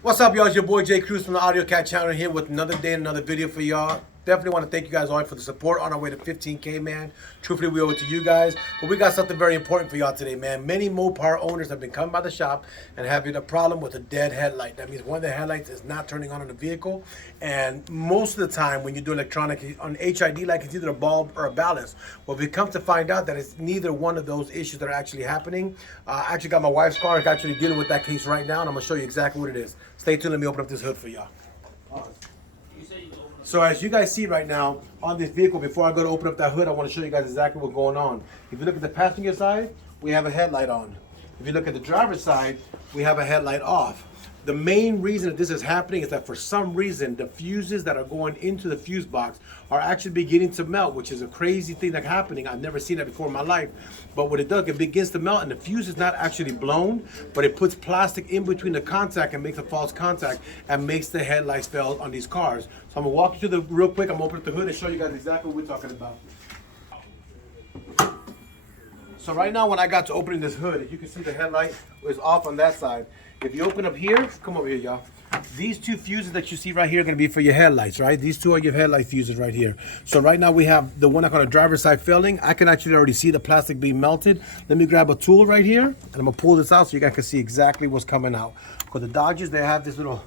What's up, y'all? It's your boy Jay Cruz from the Audio Cat channel here with another day and another video for y'all. Definitely want to thank you guys all for the support on our way to 15K, man. Truthfully, we owe it to you guys. But we got something very important for y'all today, man. Many Mopar owners have been coming by the shop and having a problem with a dead headlight. That means one of the headlights is not turning on in the vehicle. And most of the time when you do electronic, on HID light, it's either a bulb or a ballast. Well, we come to find out that it's neither one of those issues that are actually happening. I actually got my wife's car. I'm actually dealing with that case right now, and I'm going to show you exactly what it is. Stay tuned. Let me open up this hood for y'all. So as you guys see right now on this vehicle, before I go to open up that hood, I want to show you guys exactly what's going on. If you look at the passenger side, we have a headlight on. If you look at the driver's side, we have a headlight off. The main reason that this is happening is that for some reason, the fuses that are going into the fuse box are actually beginning to melt, which is a crazy thing that's happening. I've never seen that before in my life. But what it does, it begins to melt and the fuse is not actually blown, but it puts plastic in between the contact and makes a false contact and makes the headlights fail on these cars. So I'm gonna walk you through the real quick. I'm gonna open up the hood and show you guys exactly what we're talking about. So right now when I got to opening this hood, as you can see the headlight is off on that side. If you open up here, come over here, y'all. These two fuses that you see right here are gonna be for your headlights, right? These two are your headlight fuses right here. So right now we have the one I call the driver's side failing. I can actually already see the plastic being melted. Let me grab a tool right here and I'm gonna pull this out so you guys can see exactly what's coming out. For the Dodges, they have this little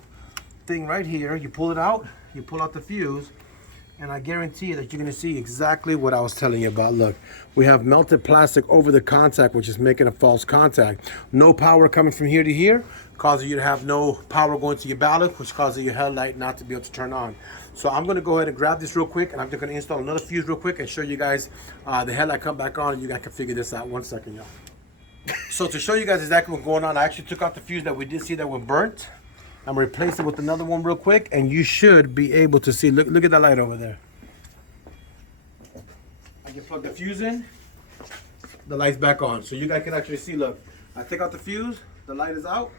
thing right here. You pull it out, you pull out the fuse, and I guarantee you that you're gonna see exactly what I was telling you about. Look, we have melted plastic over the contact, which is making a false contact. No power coming from here to here, causing you to have no power going to your ballast, which causes your headlight not to be able to turn on. So I'm gonna go ahead and grab this real quick, and I'm just gonna install another fuse real quick and show you guys the headlight come back on, and you guys can figure this out. 1 second, y'all. So to show you guys exactly what's going on, I actually took out the fuse that we did see that was burnt. I'm gonna replace it with another one real quick, and you should be able to see. Look at that light over there. I can plug the fuse in, the light's back on. So you guys can actually see, look, I take out the fuse, the light is out,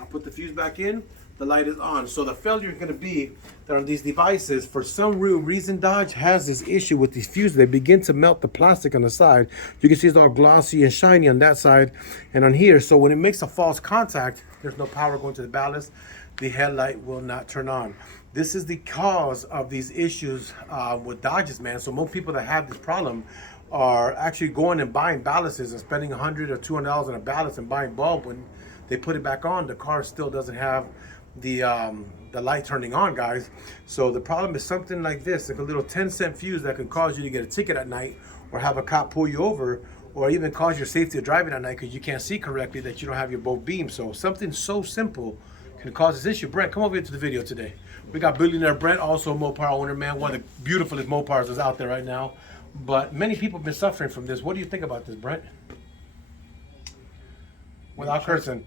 I put the fuse back in, the light is on. So the failure is gonna be that on these devices, for some real reason, Dodge has this issue with these fuses. They begin to melt the plastic on the side. You can see it's all glossy and shiny on that side and on here. So when it makes a false contact, there's no power going to the ballast. The headlight will not turn on. This is the cause of these issues with Dodges, man. So most people that have this problem are actually going and buying ballasts and spending $100 or $200 on a ballast and buying bulb. When they put it back on, the car still doesn't have the light turning on, guys. So the problem is something like this, like a little 10-cent fuse that can cause you to get a ticket at night or have a cop pull you over, or even cause your safety of driving at night because you can't see correctly that you don't have your both beams. So something so simple can cause this issue. Brent, come over into the video today. We got billionaire Brent, also a Mopar owner, man. One of the beautifulest Mopars that's out there right now. But many people have been suffering from this. What do you think about this, Brent? Without cursing.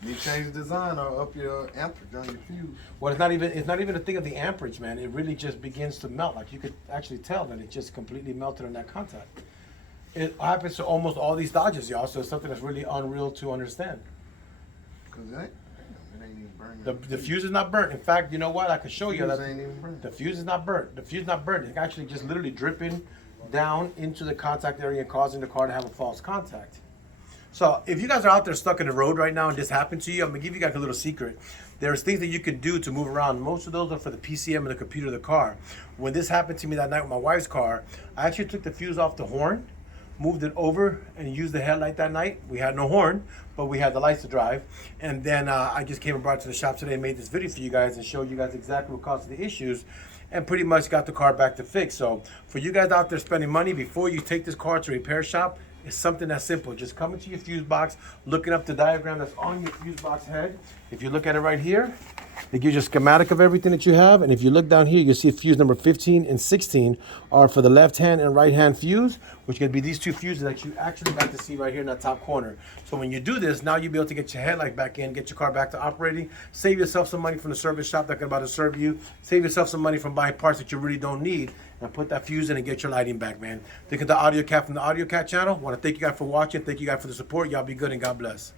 You change the design or up your amperage on your fuse. Well, it's not even a thing of the amperage, man. It really just begins to melt. Like you could actually tell that it just completely melted on that contact. It happens to almost all these Dodges, y'all. So it's something that's really unreal to understand. Cause it ain't even burning. The fuse is not burnt. In fact, you know what? I can show you that Ain't even burnt. the fuse is not burnt. The fuse is not burnt. It's actually just literally dripping down into the contact area and causing the car to have a false contact. So if you guys are out there stuck in the road right now and this happened to you, I'm gonna give you guys a little secret. There's things that you can do to move around. Most of those are for the PCM and the computer of the car. When this happened to me that night with my wife's car, I actually took the fuse off the horn, moved it over and used the headlight that night. We had no horn, but we had the lights to drive. And then I just came and brought it to the shop today and made this video for you guys and showed you guys exactly what caused the issues and pretty much got the car back to fix. So for you guys out there spending money, before you take this car to a repair shop, it's something that's simple. Just come into your fuse box, looking up the diagram that's on your fuse box head. If you look at it right here, it gives you a schematic of everything that you have. And if you look down here, you'll see fuse number 15 and 16 are for the left hand and right hand fuse, which can be these two fuses that you actually got to see right here in that top corner. So when you do this, now you'll be able to get your headlight back in, get your car back to operating, save yourself some money from the service shop that's about to serve you, save yourself some money from buying parts that you really don't need, and put that fuse in and get your lighting back, man. Think of the Audio Cat from the Audio Cat channel. Want to thank you guys for watching. Thank you guys for the support. Y'all be good and God bless.